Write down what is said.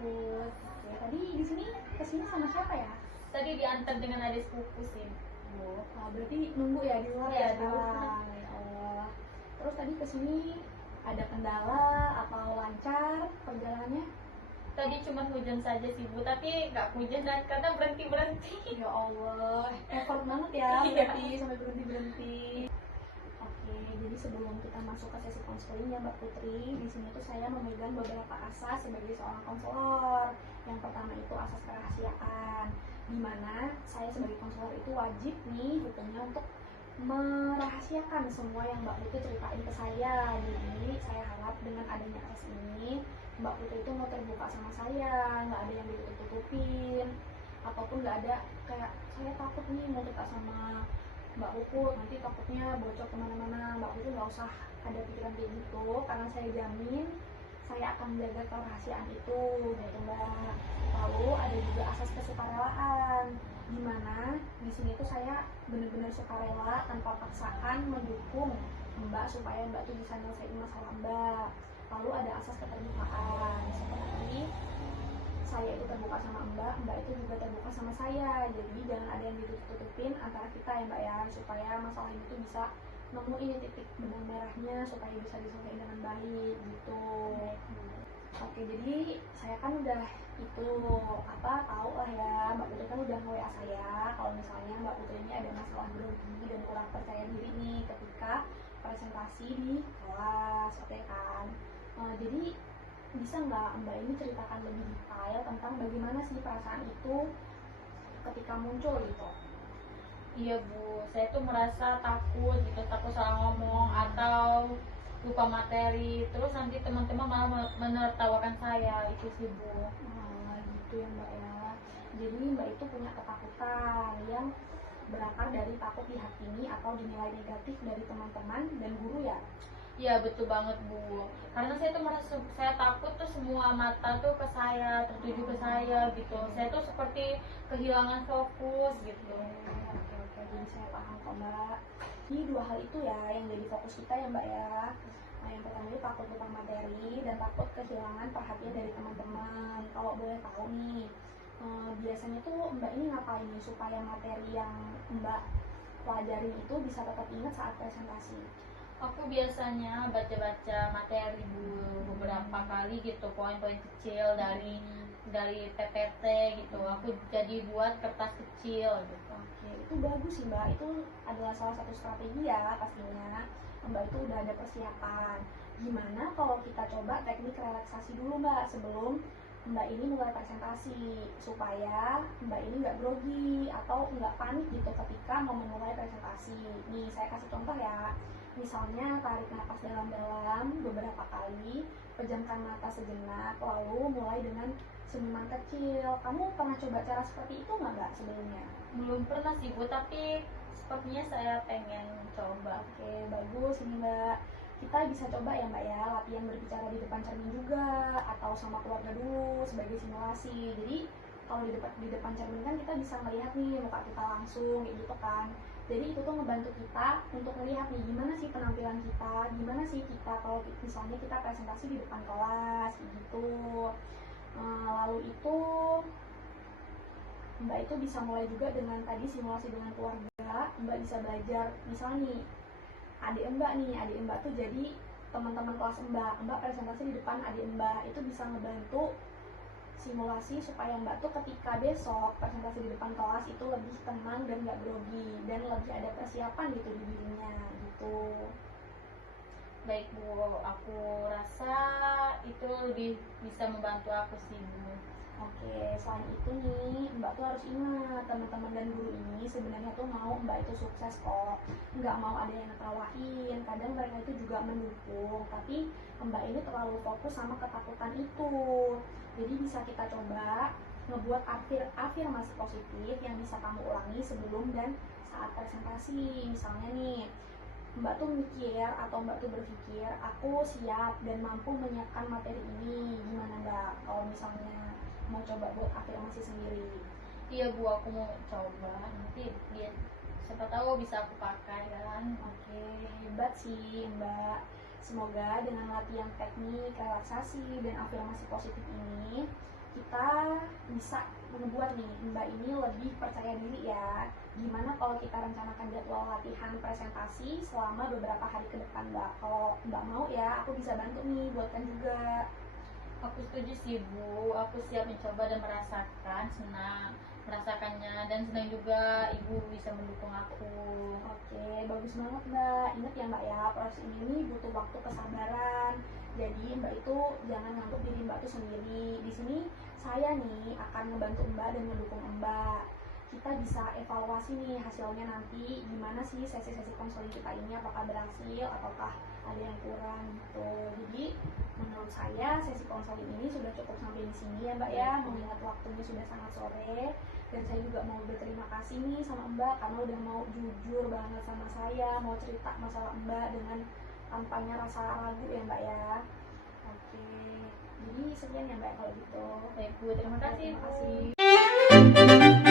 Put. Oke, tadi di sini kesini sama siapa ya? Tadi diantar dengan adik sepupu sih. Oh, berarti nunggu ya di luar Iya, ya dulu. sekarang. Ya Allah. Terus tadi kesini ada kendala atau lancar perjalanannya? Tadi cuma hujan saja sih Bu, tapi nggak hujan dan karena berhenti. Ya Allah, effort banget ya Iya. berarti sampai berhenti. Oke, jadi sebelum kita masuk ke sesi konseling ya Mbak Putri, di sini tuh saya memegang beberapa asas sebagai seorang konselor. Yang pertama itu asas kerahasiaan, di mana saya sebagai konselor itu wajib nih hukumnya untuk merahasiakan semua yang Mbak Putri ceritain ke saya. Jadi saya harap dengan adanya asas ini, Mbak Putri itu mau terbuka sama saya, nggak ada yang ditutup-tutupin, ataupun nggak ada kayak saya takut nih mau cerita sama Mbak Puput, nanti takutnya bocor kemana-mana. Mbak Puput nggak usah ada pikiran kayak gitu, karena saya jamin saya akan menjaga kerahasiaan itu, gitu Mbak. Lalu ada juga asas kesukarelaan, dimana di sini tuh saya benar-benar sukarela tanpa paksaan mendukung Mbak supaya Mbak tuh bisa nyelesain masalah Mbak. Lalu ada asas keterbukaan, seperti saya itu terbuka sama Mbak, Mbak itu juga terbuka sama saya. Jadi jangan ada yang ditutup-tutupin antara kita ya Mbak ya, supaya masalah ini tuh bisa nemuin titik benang merahnya supaya bisa diselesaikan dengan baik gitu. Oke, jadi saya kan udah itu tahu lah ya, Mbak Putri kan udah nge-WA saya kalau misalnya Mbak Putri ini ada masalah grogi dan kurang percaya diri nih ketika presentasi di kelas, oke kan? Jadi bisa nggak Mbak ini ceritakan lebih detail tentang bagaimana sih perasaan itu ketika muncul gitu? Iya Bu, saya tuh merasa takut gitu, takut salah ngomong atau lupa materi, terus nanti teman-teman malah menertawakan saya, itu sih Bu. Gitu ya Mbak ya. Jadi Mbak itu punya ketakutan yang berakar dari takut dihakimi atau dinilai negatif dari teman-teman dan guru ya? Iya betul banget Bu, karena saya tuh merasa saya takut tuh semua mata tuh ke saya, tertuju ke saya gitu. Saya tuh seperti kehilangan fokus gitu. Oke, jadi saya paham kok Mbak. Ini dua hal itu ya yang jadi fokus kita ya Mbak ya. Nah, yang pertama itu takut lupa materi dan takut kehilangan perhatian dari teman-teman. Kalau boleh tahu nih, biasanya tuh Mbak ini ngapain nih supaya materi yang Mbak pelajarin itu bisa tetap ingat saat presentasi? Aku biasanya baca-baca materi Bu beberapa kali gitu, poin-poin kecil dari PPT gitu. Aku jadi buat kertas kecil gitu. Oke, itu bagus sih Mbak. Itu adalah salah satu strategi ya pastinya. Mbak itu udah ada persiapan. Gimana kalau kita coba teknik relaksasi dulu Mbak sebelum Mbak ini mulai presentasi, supaya Mbak ini nggak grogi atau nggak panik gitu ketika mau memulai presentasi. Nih saya kasih contoh ya. Misalnya tarik nafas dalam-dalam beberapa kali, pejamkan mata sejenak, lalu mulai dengan senyuman kecil. Kamu pernah coba cara seperti itu nggak sebelumnya? Belum pernah sih Bu, tapi sepertinya saya pengen coba. Oke, bagus ini Mbak. Kita bisa coba ya Mbak ya, latihan berbicara di depan cermin juga, atau sama keluarga dulu sebagai simulasi. Jadi kalau di depan cermin kan kita bisa melihat nih muka kita langsung gitu kan. Jadi itu tuh ngebantu kita untuk melihat nih gimana sih penampilan kita, gimana sih kita kalau misalnya kita presentasi di depan kelas gitu. Lalu itu Mbak itu bisa mulai juga dengan tadi simulasi dengan keluarga. Mbak bisa belajar, misalnya nih adik Mbak tuh jadi teman-teman kelas Mbak presentasi di depan adik Mbak, itu bisa ngebantu simulasi supaya Mbak tuh ketika besok presentasi di depan kelas itu lebih tenang dan gak grogi dan lebih ada persiapan gitu di dirinya gitu. Baik Bu, aku rasa itu lebih bisa membantu aku sih Bu. Oke, selain itu nih, Mbak tuh harus ingat teman-teman dan guru ini sebenarnya tuh mau Mbak itu sukses kok. Nggak mau ada yang ngetawain, kadang mereka itu juga mendukung, tapi Mbak ini terlalu fokus sama ketakutan itu. Jadi bisa kita coba ngebuat afirmasi positif yang bisa kamu ulangi sebelum dan saat presentasi. Misalnya nih, Mbak tuh mikir atau Mbak tuh berpikir, aku siap dan mampu menyiapkan materi ini. Gimana Mbak kalau misalnya mau coba buat afirmasi sendiri? Iya Bu, aku mau coba, nanti dia siapa tahu bisa aku pakai kan. Oke, hebat sih Mbak. Semoga dengan latihan teknik, relaksasi, dan afirmasi positif ini kita bisa membuat nih Mbak ini lebih percaya diri ya. Gimana kalau kita rencanakan jadwal latihan presentasi selama beberapa hari ke depan Mbak? Kalau Mbak mau ya, aku bisa bantu nih buatkan juga. Aku setuju sih Bu, aku siap mencoba dan merasakannya dan senang juga Ibu bisa mendukung aku. Oke, bagus banget Mbak. Ingat ya Mbak ya, proses ini butuh waktu kesabaran. Jadi Mbak itu jangan nganggap diri Mbak itu sendiri. Di sini saya nih akan membantu Mbak dan mendukung Mbak. Kita bisa evaluasi nih hasilnya nanti gimana sih sesi-sesi konseling kita ini, apakah berhasil ataukah ada yang kurang gitu. Jadi menurut saya sesi konseling ini sudah cukup sampai di sini ya Mbak ya, mengingat waktunya sudah sangat sore. Dan saya juga mau berterima kasih nih sama Mbak karena udah mau jujur banget sama saya, mau cerita masalah Mbak dengan tanpanya rasa ragu ya Mbak ya. Oke, jadi sekian ya Mbak kalau gitu. Baik Bu, terima kasih Terima Bu. kasih.